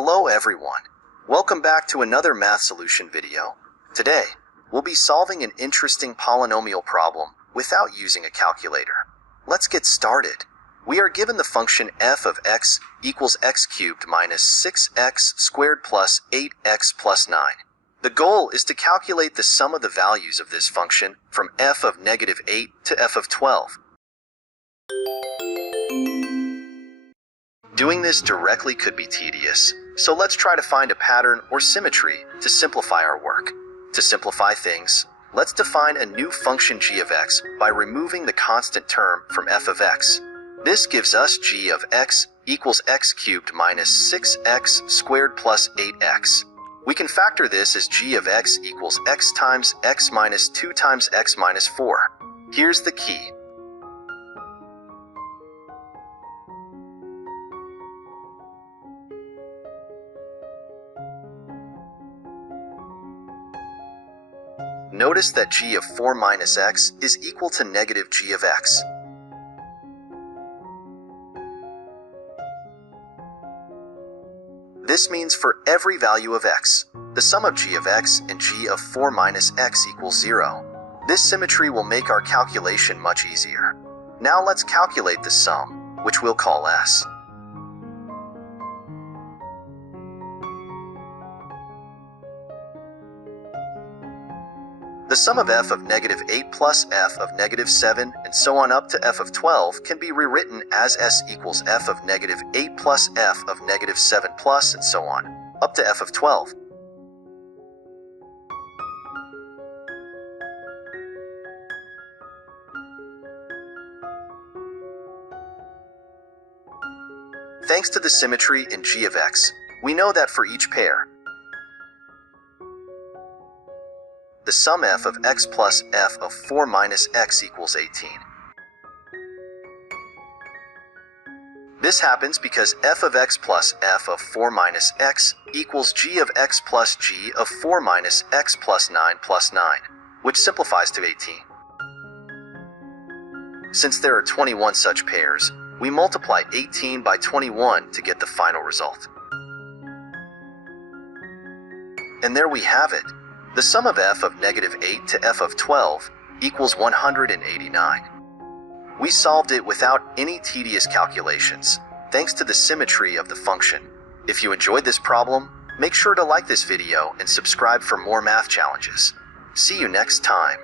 Hello everyone. Welcome back to another math solution video. Today, we'll be solving an interesting polynomial problem without using a calculator. Let's get started. We are given the function f of x equals x cubed minus 6x squared plus 8x plus 9. The goal is to calculate the sum of the values of this function from f of negative 8 to f of 12. Doing this directly could be tedious, so let's try to find a pattern or symmetry to simplify our work. To simplify things, let's define a new function g of x by removing the constant term from f of x. This gives us g of x equals x cubed minus 6x squared plus 8x. We can factor this as g of x equals x times x minus 2 times x minus 4. Here's the key. Notice that g of 4 minus x is equal to negative g of x. This means for every value of x, the sum of g of x and g of 4 minus x equals 0. This symmetry will make our calculation much easier. Now let's calculate the sum, which we'll call s. The sum of f of negative 8 plus f of negative 7 and so on up to f of 12 can be rewritten as s equals f of negative 8 plus f of negative 7 plus and so on, up to f of 12. Thanks to the symmetry in g of x, we know that for each pair, the sum f of x plus f of 4 minus x equals 18. This happens because f of x plus f of 4 minus x equals g of x plus g of 4 minus x plus 9 plus 9, which simplifies to 18. Since there are 21 such pairs, we multiply 18 by 21 to get the final result. And there we have it. The sum of f of negative 8 to f of 12 equals 189. We solved it without any tedious calculations, thanks to the symmetry of the function. If you enjoyed this problem, make sure to like this video and subscribe for more math challenges. See you next time.